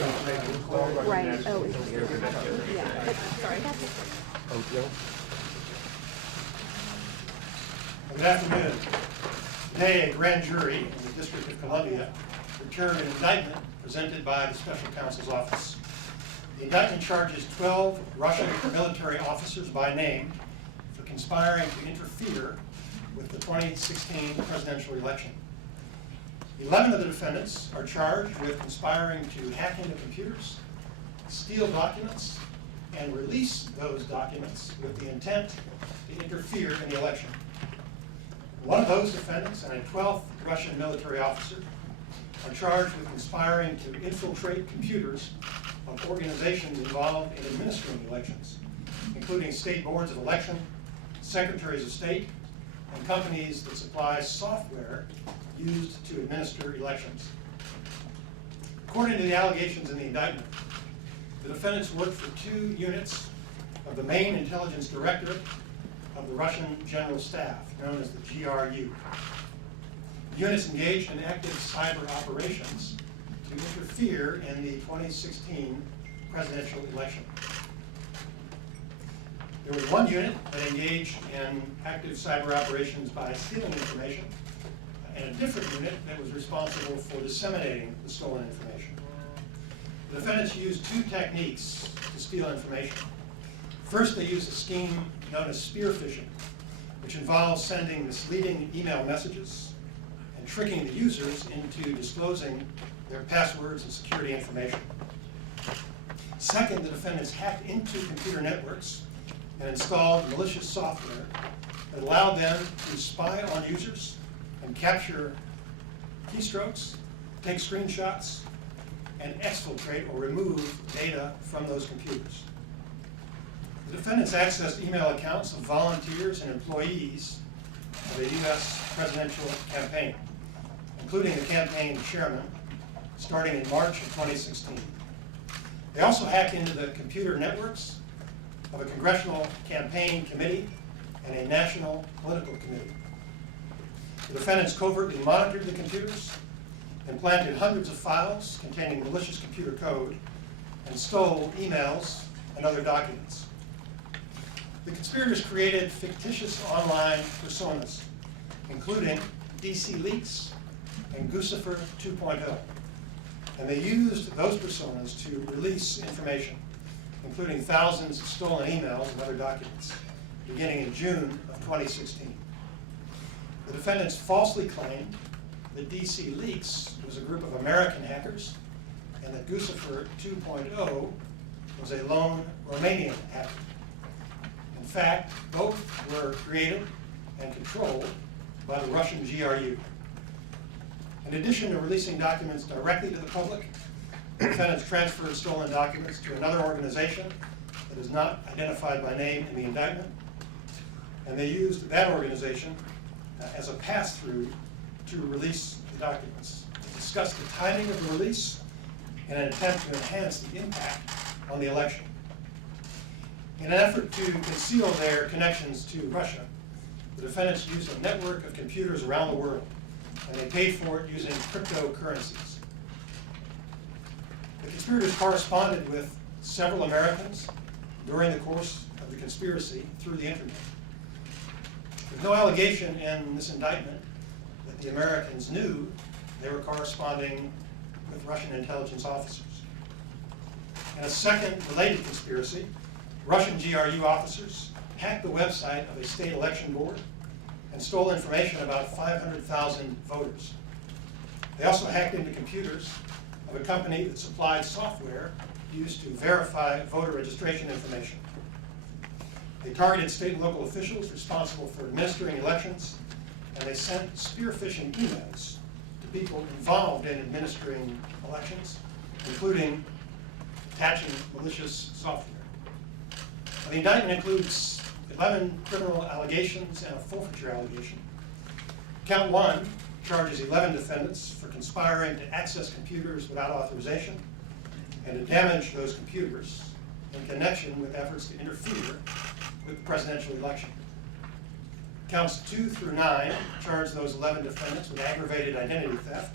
Right. Oh, yeah. But, sorry. That's okay. Good afternoon. Today, a grand jury in the District of Columbia returned an indictment presented by the Special Counsel's Office. The indictment charges 12 Russian military officers by name for conspiring to interfere with the 2016 presidential election. 11 of the defendants are charged with conspiring to hack into computers, steal documents, and release those documents with the intent to interfere in the election. One of those defendants and a 12th Russian military officer are charged with conspiring to infiltrate computers of organizations involved in administering elections, including state boards of election, secretaries of state, and companies that supply software used to administer elections. According to the allegations in the indictment, the defendants worked for 2 units of the main intelligence directorate of the Russian General Staff, known as the GRU. The units engaged in active cyber operations to interfere in the 2016 presidential election. There was one unit that engaged in active cyber operations by stealing information, and a different unit that was responsible for disseminating the stolen information. The defendants used 2 techniques to steal information. First, they used a scheme known as spear phishing, which involves sending misleading email messages and tricking the users into disclosing their passwords and security information. Second, the defendants hacked into computer networks and installed malicious software that allowed them to spy on users and capture keystrokes, take screenshots, and exfiltrate or remove data from those computers. The defendants accessed email accounts of volunteers and employees of the U.S. presidential campaign, including the campaign chairman, starting in March of 2016. They also hacked into the computer networks of a congressional campaign committee and a national political committee. The defendants covertly monitored the computers and planted hundreds of files containing malicious computer code and stole emails and other documents. The conspirators created fictitious online personas, including DC Leaks and Guccifer 2.0, and they used those personas to release information, including thousands of stolen emails and other documents, beginning in June of 2016. The defendants falsely claimed that DC Leaks was a group of American hackers and that Guccifer 2.0 was a lone Romanian hacker. In fact, both were created and controlled by the Russian GRU. In addition to releasing documents directly to the public, the defendants transferred stolen documents to another organization that is not identified by name in the indictment, and they used that organization as a pass-through to release the documents, to discuss the timing of the release in an attempt to enhance the impact on the election. In an effort to conceal their connections to Russia, the defendants used a network of computers around the world, and they paid for it using cryptocurrencies. The conspirators corresponded with several Americans during the course of the conspiracy through the internet. There's no allegation in this indictment that the Americans knew they were corresponding with Russian intelligence officers. In a second related conspiracy, Russian GRU officers hacked the website of a state election board and stole information about 500,000 voters. They also hacked into computers of a company that supplied software used to verify voter registration information. They targeted state and local officials responsible for administering elections, and they sent spear phishing emails to people involved in administering elections, including attaching malicious software. The indictment includes 11 criminal allegations and a forfeiture allegation. Count 1 charges 11 defendants for conspiring to access computers without authorization and to damage those computers in connection with efforts to interfere with the presidential election. Counts 2 through 9 charge those 11 defendants with aggravated identity theft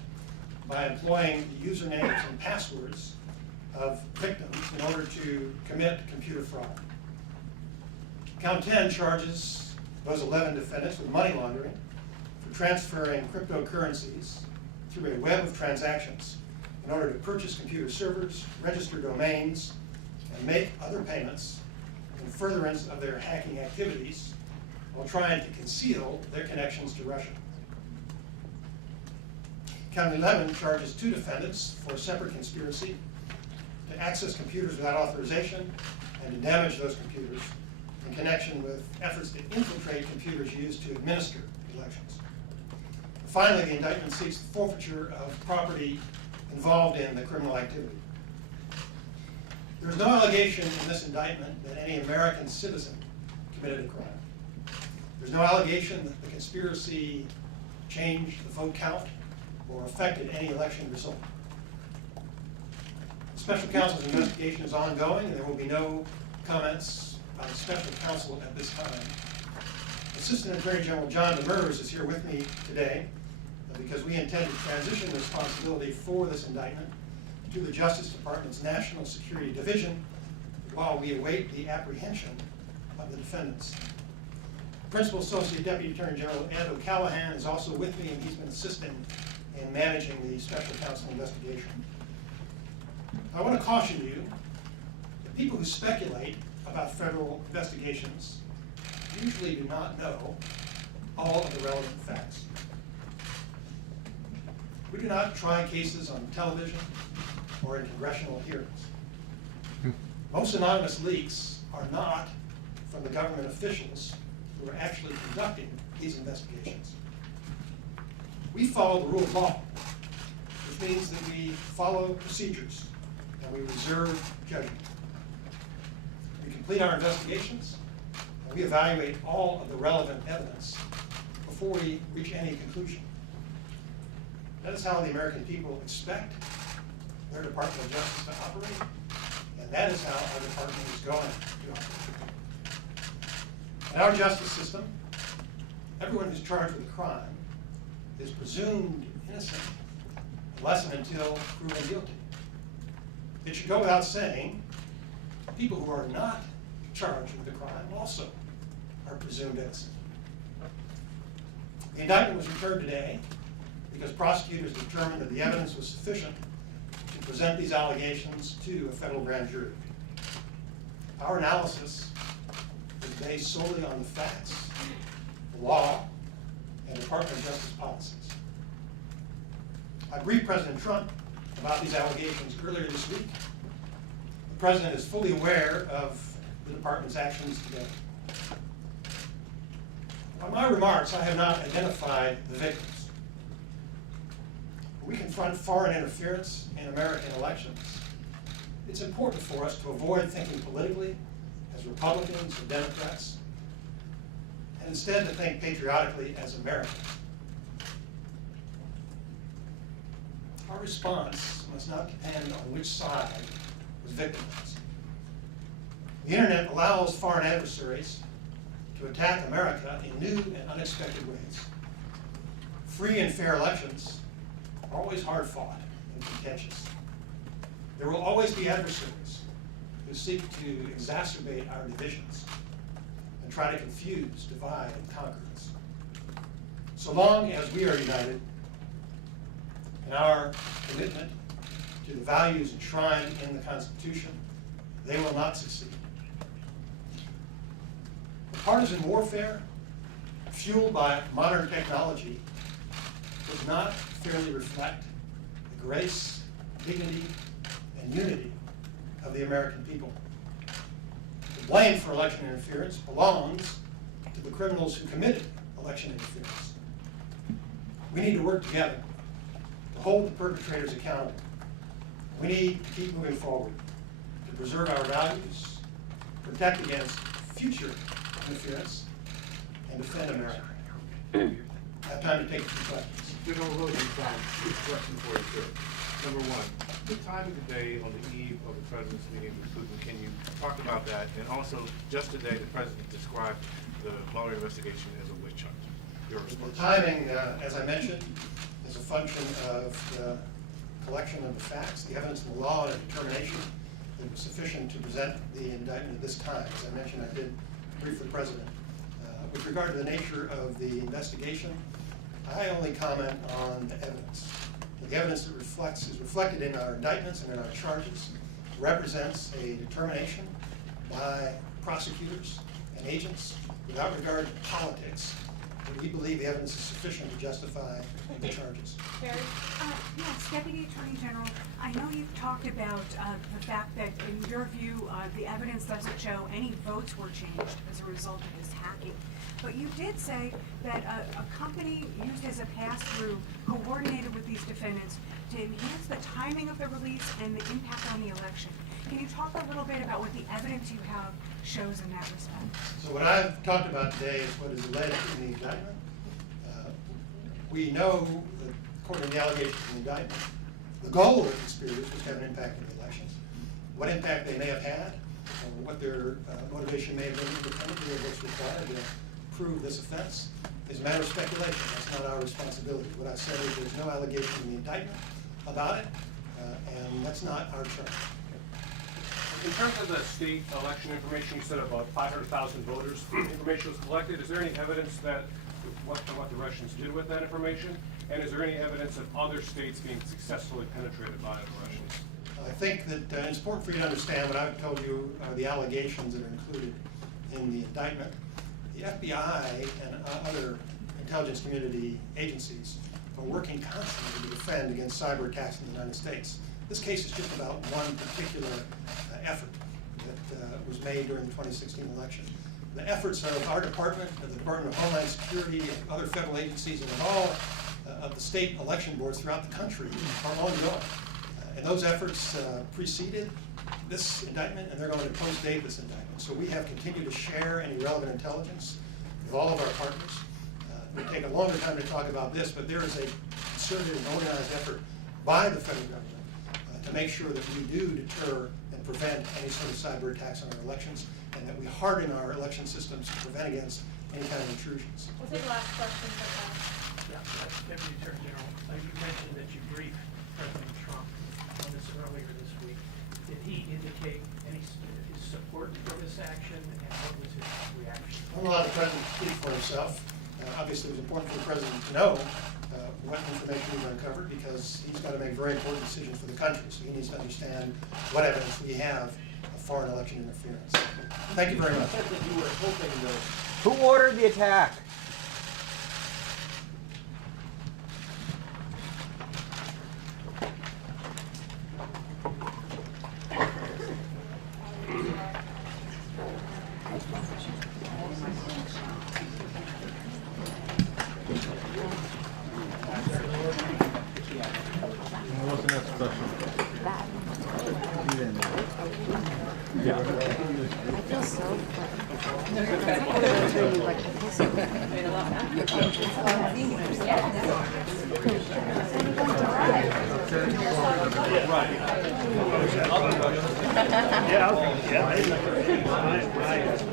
by employing the usernames and passwords of victims in order to commit computer fraud. Count 10 charges those 11 defendants with money laundering for transferring cryptocurrencies through a web of transactions in order to purchase computer servers, register domains, and make other payments in furtherance of their hacking activities while trying to conceal their connections to Russia. Count 11 charges 2 defendants for a separate conspiracy to access computers without authorization and to damage those computers in connection with efforts to infiltrate computers used to administer elections. Finally, the indictment seeks the forfeiture of property involved in the criminal activity. There is no allegation in this indictment that any American citizen committed a crime. There's no allegation that the conspiracy changed the vote count or affected any election result. The special counsel's investigation is ongoing, and there will be no comments by the special counsel at this time. Assistant Attorney General John Demers is here with me today because we intend to transition responsibility for this indictment to the Justice Department's National Security Division while we await the apprehension of the defendants. Principal Associate Deputy Attorney General Ed O'Callahan is also with me, and he's been assisting in managing the special counsel investigation. I want to caution you that people who speculate about federal investigations usually do not know all of the relevant facts. We do not try cases on television or in congressional hearings. Most anonymous leaks are not from the government officials who are actually conducting these investigations. We follow the rule of law, which means that we follow procedures and we reserve judgment. We complete our investigations and we evaluate all of the relevant evidence before we reach any conclusion. That is how the American people expect their Department of Justice to operate, and that is how our department is going to operate. In our justice system, everyone who's charged with a crime is presumed innocent unless and until proven guilty. It should go without saying, people who are not charged with a crime also are presumed innocent. The indictment was returned today because prosecutors determined that the evidence was sufficient to present these allegations to a federal grand jury. Our analysis is based solely on the facts, the law, and Department of Justice policies. I briefed President Trump about these allegations earlier this week. The President is fully aware of the Department's actions today. In my remarks, I have not identified the victims. When we confront foreign interference in American elections, it's important for us to avoid thinking politically as Republicans or Democrats, and instead to think patriotically as Americans. Our response must not depend on which side was victimized. The internet allows foreign adversaries to attack America in new and unexpected ways. Free and fair elections are always hard fought and contentious. There will always be adversaries who seek to exacerbate our divisions and try to confuse, divide, and conquer us. So long as we are united in our commitment to the values enshrined in the Constitution, they will not succeed. Partisan warfare, fueled by modern technology, does not fairly reflect the grace, dignity, and unity of the American people. The blame for election interference belongs to the criminals who committed election interference. We need to work together to hold the perpetrators accountable. We need to keep moving forward to preserve our values, protect against future interference, and defend America. I have time to take a few questions. General Rosenthal, quick question for you, sir. Number one, the time of the day on the eve of the President's meeting with Putin, can you talk about that? And also, just today, the President described the Mueller investigation as a witch hunt. Your response. The timing, as I mentioned, is a function of the collection of the facts, the evidence in the law, and a determination that was sufficient to present the indictment at this time. As I mentioned, I did brief the President. With regard to the nature of the investigation, I only comment on the evidence. The evidence that is reflected in our indictments and in our charges represents a determination by prosecutors and agents without regard to politics that we believe the evidence is sufficient to justify the charges. Carrie? Yes, Deputy Attorney General, I know you've talked about the fact that in your view, the evidence doesn't show any votes were changed as a result of this hacking. But you did say that a company used as a pass-through coordinated with these defendants to enhance the timing of the release and the impact on the election. Can you talk a little bit about what the evidence you have shows in that respect? So what I've talked about today is what is alleged in the indictment. We know that according to the allegations in the indictment, the goal of the conspirators was to have an impact on the elections. What impact they may have had, or what their motivation may have been independently of what's required to prove this offense is a matter of speculation. That's not our responsibility. What I've said is there's no allegation in the indictment about it, and that's not our charge. In terms of the state election information, you said about 500,000 voters information was collected. Is there any evidence that what the Russians did with that information? And is there any evidence of other states being successfully penetrated by the Russians? I think that it's important for you to understand what I've told you are the allegations that are included in the indictment. The FBI and other intelligence community agencies are working constantly to defend against cyber attacks in the United States. This case is just about one particular effort that was made during the 2016 election. The efforts of our department, of the Department of Homeland Security, and other federal agencies, and of all of the state election boards throughout the country are ongoing. And those efforts preceded this indictment, and they're going to post-date this indictment. So we have continued to share any relevant intelligence with all of our partners. It will take a longer time to talk about this, but there is a concerted and organized effort by the federal government to make sure that we do deter and prevent any sort of cyber attacks on our elections, and that we harden our election systems to prevent against any kind of intrusions. We'll take the last question for Tom. Yeah, Deputy Attorney General, you mentioned that you briefed President Trump on this earlier this week. Did he indicate his support for this action, and what was his reaction? I'm allowed the President to speak for himself. Obviously, it was important for the President to know what information we've uncovered, because he's got to make very important decisions for the country. So he needs to understand what evidence we have of foreign election interference. Thank you very much. You were hoping that Who ordered the attack? What's the next question? I feel so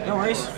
No worries.